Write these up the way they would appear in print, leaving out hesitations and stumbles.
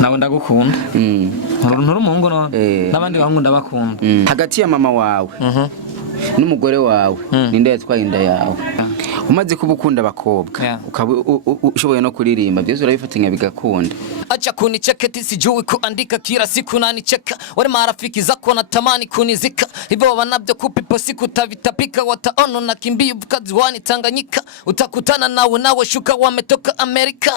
nawe ndagukunda nturi umuhungu no n'abandi bahungu ndabakunda hagati ya mama wawe n'umugore wawe ninde yatwaye inda yawe umaze kubukunda abakobwa ukaba ushoboye no kuririmba byose urabifatanya bigakunda. Acha kunicheka sijui kuandika kila siku nanicheka wale marafiki zako natamani kunizika hivyo wanavyo kupipo siku tavitapika wataona nakimbia vukaziwani Tanganyika utakutana nawe shuka wametoka Amerika.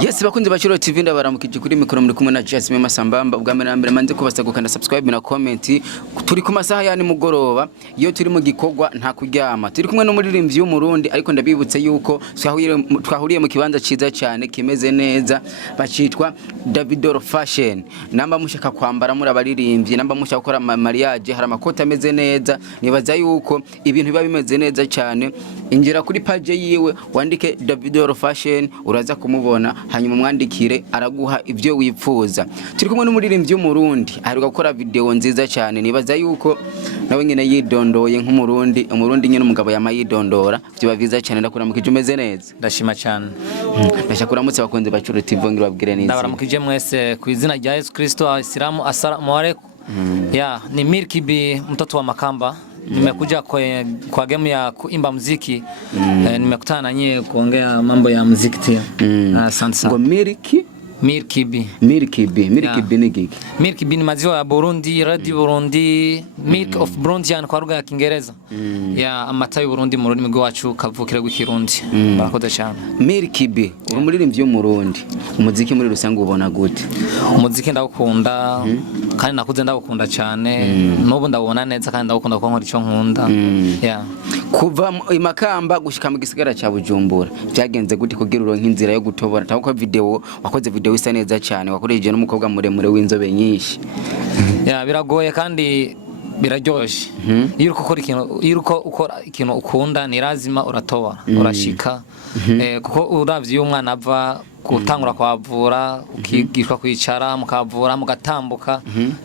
Yes bakunze baciro TV ndabaramukije kuri mikoro muri kumwe na Jasmine Masambamba ubwa mbere nambere manze kubasagukana subscribe na comment turi ku masaha yani mugoroba iyo turi mu gikorwa nta kuryama turi kumwe no muririmbyi w'umurundi ariko ndabibutse yuko twahuriye mu kibanza ciza cyane kimeze neza bacitwa Davidor Fashion namba mushaka kwambara muri abaririmbyi namba mushaka gukora mariage hari amakota ameze neza nibaza yuko ibintu biba bimeze neza cyane ingira kuri page yiwe wandike Davidor Fashion uraza kumubona hanyuma mwandikire araguha ibyo wipfuza. Turi kumwe n'umuririmbyi w'umurundi aheruka gukora video nziza cyane nibaza yuko nawe nyine yidondoye nk'umurundi umurundi nyine umugabo yamayidondora byo baviza cyane ndakuramukije umeze neza. Ndashima cyane ndashakuramutse bakunze bacuro TV ngira babwire neza ndabaramukije mwese ku izina rya Yesu Kristo Islamu assalamu alaykum. Ni Milky B mtoto wa Makamba. Nimekuja kwa game ya kuimba muziki. Nimekutana na nyie kuongea mambo ya muziki tena. Asante sana. Ngo Milky B ni giki? Milky B ni maziwa ya Burundi, Radio Burundi, Milk of Burundian kwa lugha ya Kiingereza. Amata ya Burundi mu rurimi rwacu kavukira rw'ikirundi. Barakoze cyane. Milky B uri muririmbyi w'umurundi. Umuziki muri rusange ubona gute? Umuziki ndawukunda kandi nakuze ndawukunda cyane. N'ubu ndabona neza kandi ndawukunda kuko nkora icyo nkunda. Kuva imakamba gushika mu gisigara cya Bujumbura byagenze gute kugira uronke inzira yo gutobora tako video wakoze video isa neza cyane wakoreje n'umukobwa muremure w'inzobe nyinshi. Biragoye kandi biraryoshe. Iyo uko ukora ikintu ukunda ni lazima uratobora urashika kuko uravye umwana ava gutangura kwavura ukigishwa kwicara mukavura mugatambuka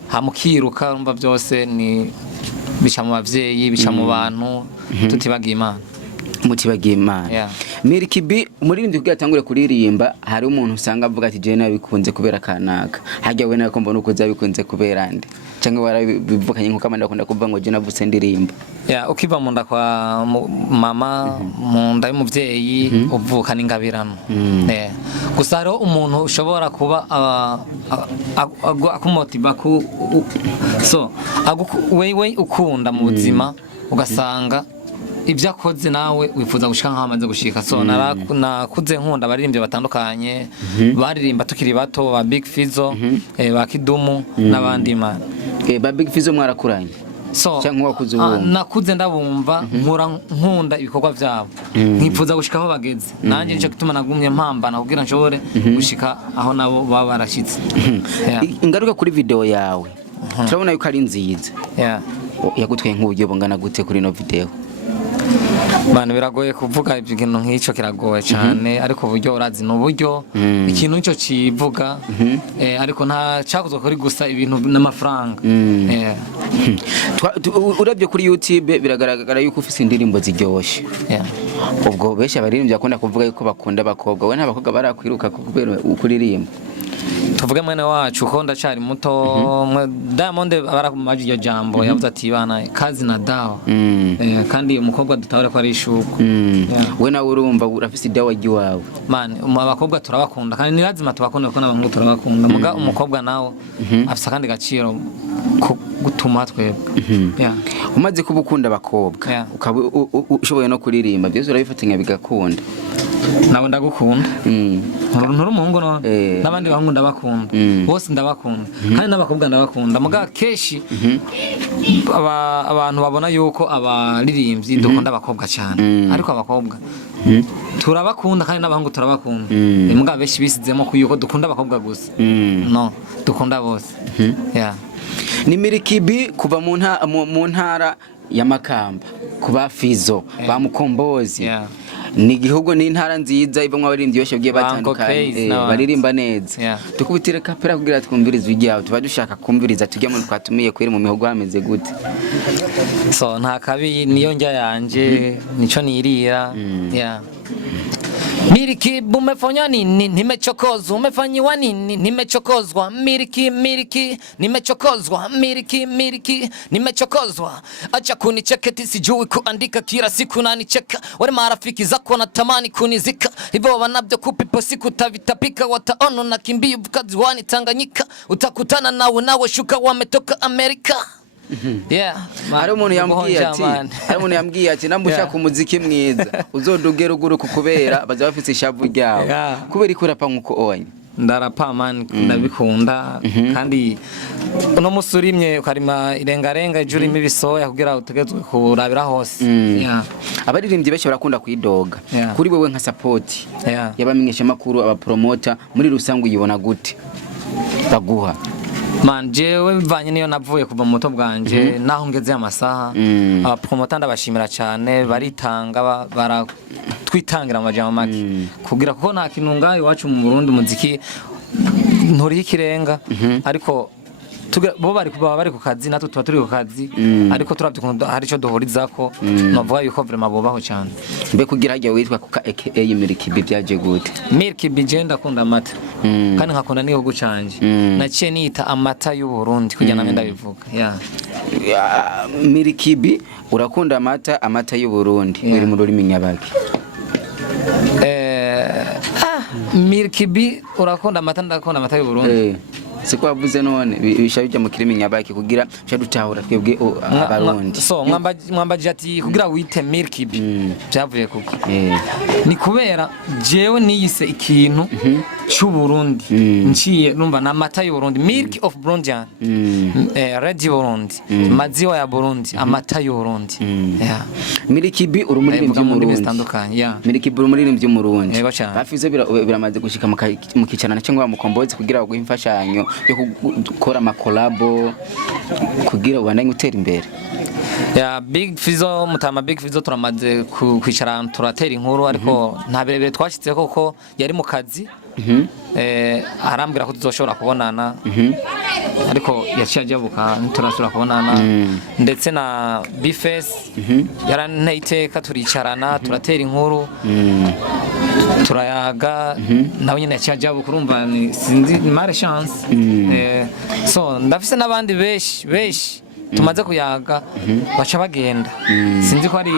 hamukiruka urumva byose ni bica mu bavyeyi bica mu bantu tutibagiye Imana mutibagiye Imana. Milky B umuririmbyi kugira atangure kuririmba hari umuntu usanga avuga ati je nabikunze kubera kanaka hajya we nako mbona uko zabikunze kubera ande cyangwa warabivukanye nko kamanda akunda kuvuga ngo je navutse ndirimba. Ukiva mu nda kwa mama mu nda y'umuvyeyi uvuka n'ingabirano. Gusa rero umuntu ushobora kuba akumotiva wewe ukunda mu buzima ugasanga ibyo akoze nawe wifuza gushika nk'amaze gushika nakuze nkunda abaririmbyi batandukanye baririmba tukiri bato ba Big Fizzo ba Kidumu n'abandi mana. Ba Big Fizzo mwarakuranye cyangwa wakuze ubu? Nakuze ndabumva nkunda ibikorwa byabo nkifuza gushika aho bageze nanjye nicyo gituma nagumye mpambana kugira nshobore gushika aho nabo baba barashitse. Ingaruka kuri video yawe turabona yuko ari nziza. Yagutwaye nk'uburyo bungana gute kuri no video? Bana biragoye kuvuga ikintu nk'icyo kiragoye cyane ariko uburyo urazi n'uburyo ikintu cyo kivuga ariko nta cyakozwe kuri gusa ibintu n'amafaranga. Urabye kuri YouTube biragaragara yuko ufite indirimbo ziryoshe. Ubwo besha abaririmbyi akunda kuvuga yuko bakunda abakobwa we ntabakobwa barakwiruka kubera ukuririmba. Tuvuge mwene wacu ko ndacari muto Diamond barakumaje iyo jambo yavuze ati bana kazi na dawa kandi umukobwa dutawara ko ari ishuko. We nawe urumva urafise dawa giwawe man abakobwa turabakunda kandi ni lazima tubakunda ko n'abantu turabakunda muga umukobwa nawe afisa kandi gaciro gutuma twebwe. Umaze kubukunda abakobwa ukaba ushoboye no kuririmba byose urabifatanya bigakunda. Nawe ndagukunda nturi umuhungu no n'abandi bahungu ndabakunda bose ndabakunda kandi n'abakobwa ndabakunda muga keshi abantu babona yuko abaririmbyi dukunda abakobwa cyane ariko abakobwa turabakunda kandi n'abahungu turabakunda muga beshi bisizemo kuyuko dukunda abakobwa gusa no dukunda bose. Ni Milky B kuva mu ntara ya Makamba kuba Fizzo ba Mukombozi. Ni gihugu ni intara nziza ivamwe abaririmbyi bose bgiye batandukanye baririmba neza. Tukubitire kapera kugira twumvirize ijyaho tuba dushaka kumviriza tujya mu twatumiye kwere mu mihogo hameze gute? so nta kabi niyo njya yanje nico nirira yeah. Miliki umefanya nini? Nimechokozwa. Umefanyiwa nini? Nimechokozwa. Miliki nimechokozwa. Miliki nimechokozwa. Acha kunicheketi, sijui kuandika, kila siku nanicheka. Wale marafiki zako natamani kunizika, hivyo wanavyokupipo siku tavitapika. Wataona nakimbia vuka ziwani Tanganyika, utakutana nawe shuka wametoka Amerika. Yeah, hari umuntu yambwiye ati nambushaka umuziki mwiza uzoduge ruguru kukubera baza bafite ishavu ryawe kubera ikurapa nkuko onye ndarapa man ndabikunda kandi uno musurimye ukarima irengarenga ijuri imibisoya kugira utegezwe kurabira hose abaririmbyi benshi barakunda kwidoga kuri wewe nka support yabamenyesha makuru aba promoter muri rusangu yibona gute baguha man jewe bivanye niyo navuye kuva mu muto bwanje naho ngeze amasaha abapromoter ndabashimira cyane baritanga baratwitangira amajambo make kugira kuko nta kintu ngaho iwacu mu Burundi umuziki nturi ikirenga ariko bo bari ku kazi natwe tuba turi ku kazi ariko turabyikunda hari cyo duhurizako navuga yuko vraiment bobaho cyane mbe kugira hajya witwa kuka aka Miliki B byaje gute Miliki B je ndakunda amata kandi nkakunda n'igihugu canje naciye nita amata y'u Burundi kugira name ndabivuga Miliki B urakunda amata y'u Burundi biri mu rurimi nyabaki Miliki B urakunda amata ndakunda amata y'u Burundi siko wavuze none bishabije mu kirimi nyabaki kugira cyadutahura twebwe abarundi so mwambaje ati kugira wite Miliki B byavuye kuko ni kubera jewe niyise ikintu cy'u Burundi nciye numva na amata y'u Burundi Milk of Burundi Red Burundi maziwa ya Burundi amata y'u Burundi Miliki B urumuririmbyi mu Burundi Miliki B urumuririmbyi mu Burundi bafize biramaze gushika mu kicanana cyangwa mukombozi kugira baguhe imfashanyo yo gukora amakolabo kugira ubandanye utera imbere Big Fizzo mutama Big Fizzo turamaze kwicara turatera inkuru ariko nta birebire twashitse koko yari mu kazi arambwira ko tuzoshobora kubonana ariko yaciye ajabuka turashobora kubonana ndetse na Bface yaranteye iteka turicarana turatera inkuru turayaga nawe nyine yaciye ajabuka urumva sinzi ni mare chance so ndafise n'abandi beshi tumaze kuyaga baca bagenda sinzi ko ari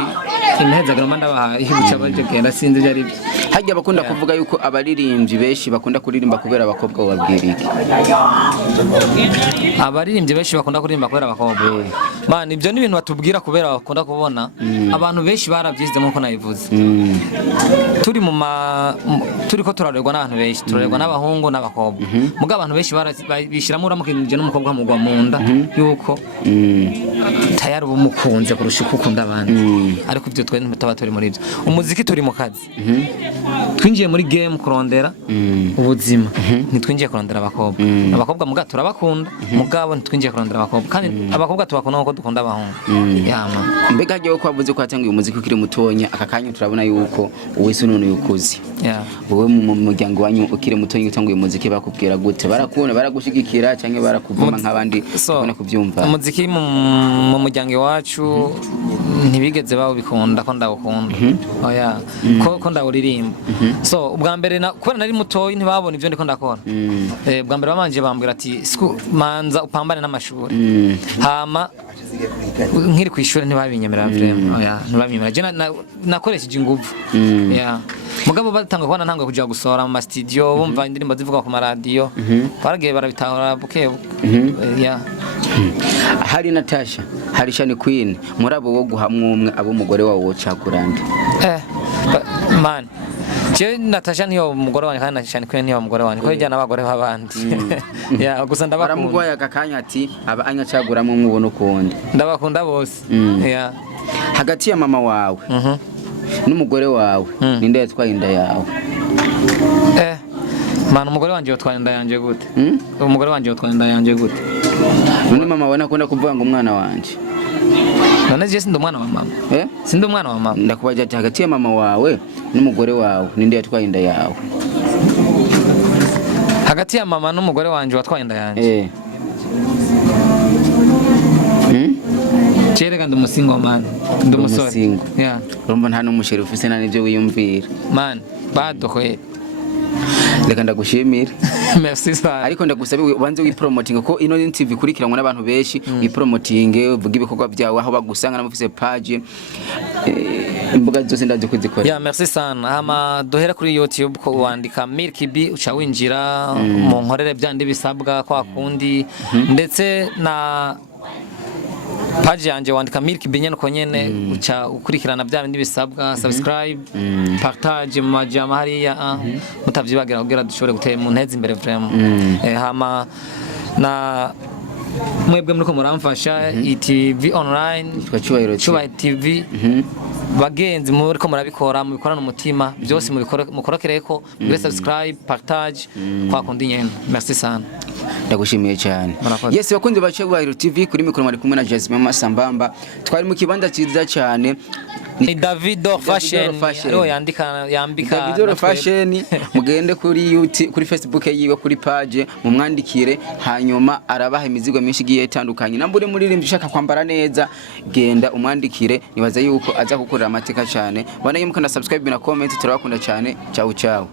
imhezagano mandabaha ihibuca bagenda sinzi byari byo hajya bakunda kuvuga yuko abaririmbyi beshi bakunda kuririmba kubera abakobwa babwiriki abaririmbyi beshi bakunda kuririmba kubera abakobwa man ibyo ni ibintu batubwira kubera bakunda kubona abantu beshi baravyize nkuko nayivuze turi mu turiko turarerwa n'abantu beshi turarerwa n'abahungu n'abakobwa muga abantu beshi bishiramo uramukinje n'umukobwa mugwa munda yuko tayari bumukunze kurusha uko ukunda abandi ariko ibyo twe ntitaba turi muri byo umuziki turi mu kazi twinjiye muri game kurondera ubuzima ntitwinjiye kurondera abakobwa muga turabakunda mugabo ntitwinjiye kurondera abakobwa kandi abakobwa tubakunda nko dukunda abahungu yama mbega hagiye ko wavuze ko hatangiye umuziki ukiri mutonya akakanya turabona yuko wese none yukuzi wowe mu muryango wanyu ukiri mutonya utangiye umuziki bakubwira gute barakubona baragushigikira cyangwa barakuvuma nk'abandi ubona kubyumva umuziki mu muryango wacu ntibigeze bawo bikunda ko ndagukunda oya ko ndawuririmba so ubwa mbere kubera nari mutoyi ntibabona ibyo ndiko ndakora ubwa mbere bamanje bambwira ati manza upambane n'amashuri hama nkiri ku ishuri ntibabinyemerera vraiment oya ntibabinyemerera je nakoresheje ingufu mugabo batanga kubona ntangwe kuja gusohora mu studio bumva indirimbo zivuga ku radio baragiye barabitahura buke hari Natasha hari Shani Queen murabo wo guhamwe umwe abo umugore wawo cyakurande man je Natasha niyo umugore wanjye kandi Shani Queen niyo umugore wanjye ko ijana abagore babandi gusa ndabakunda baramugwaye akakanya ati aba anya cyaguramwe umwe ubona ukundi ndabakunda bose hagati ya mama wawe n'umugore wawe ninde yatwaye inda yawe man umugore wanje yatwaye inda yanje gute umugore wanje yatwaye inda yanje gute none mama we nakunda kuvuga ngo umwana wanje none je sindi umwana wa mama sindi umwana wa mama ndakubaje ati hagati ya mama wawe n'umugore wawe ninde yatwaye inda yawe hagati ya mama n'umugore wanje watwaye inda yanje Chereka ndumusingo man. Ndumusore. Umusingo. Yeah. Urumva nta n'umusheri ufise nta n'ivyo wiyumvira. Man, bado kwe. Reka ndagushimira. Merci sana. Ariko ndagusabe ubanze wipromoting ko ino ni TV kurikiranwa n'abantu benshi wipromoting uvuga ibikorwa byawe aho bagusanga namufise page imbuga zose ndaje kuzikora. Yeah, merci sana. Hama dohera kuri YouTube ko wandika Milky B uca winjira mu nkorere byandi bisabwa kwa kundi ndetse na page yanje wandika Milky B nyene ko nyene uca ukurikirana bya bindi bisabwa subscribe partage mu majama hariya mutavyibagira kugira dushobore gutera mu ntezi imbere vraiment hama na mwebwe muriko muramfasha ITV online Cyubahiro TV bagenzi muriko murabikora mubikorana umutima byose mukorokereko mugire subscribe partage kwa kundi nyene merci sana ndagushimiye cyane. Yes bakunze ba Cyubahiro TV kuri mikoro mari kumwe na Jasmine Masambamba twari mu kibanza cyiza cyane ni Davido Fashion ro yambika Davido Fashion mugende kuri YouTube kuri Facebook yiwe kuri page mumwandikire hanyuma arabaha imizigo myinshi giye itandukanye nambure muririmbyi ushaka kwambara neza genda umwandikire nibaza yuko aza gukorera amateka cyane banaye mukana subscribe na comment turabakunda cyane ciao ciao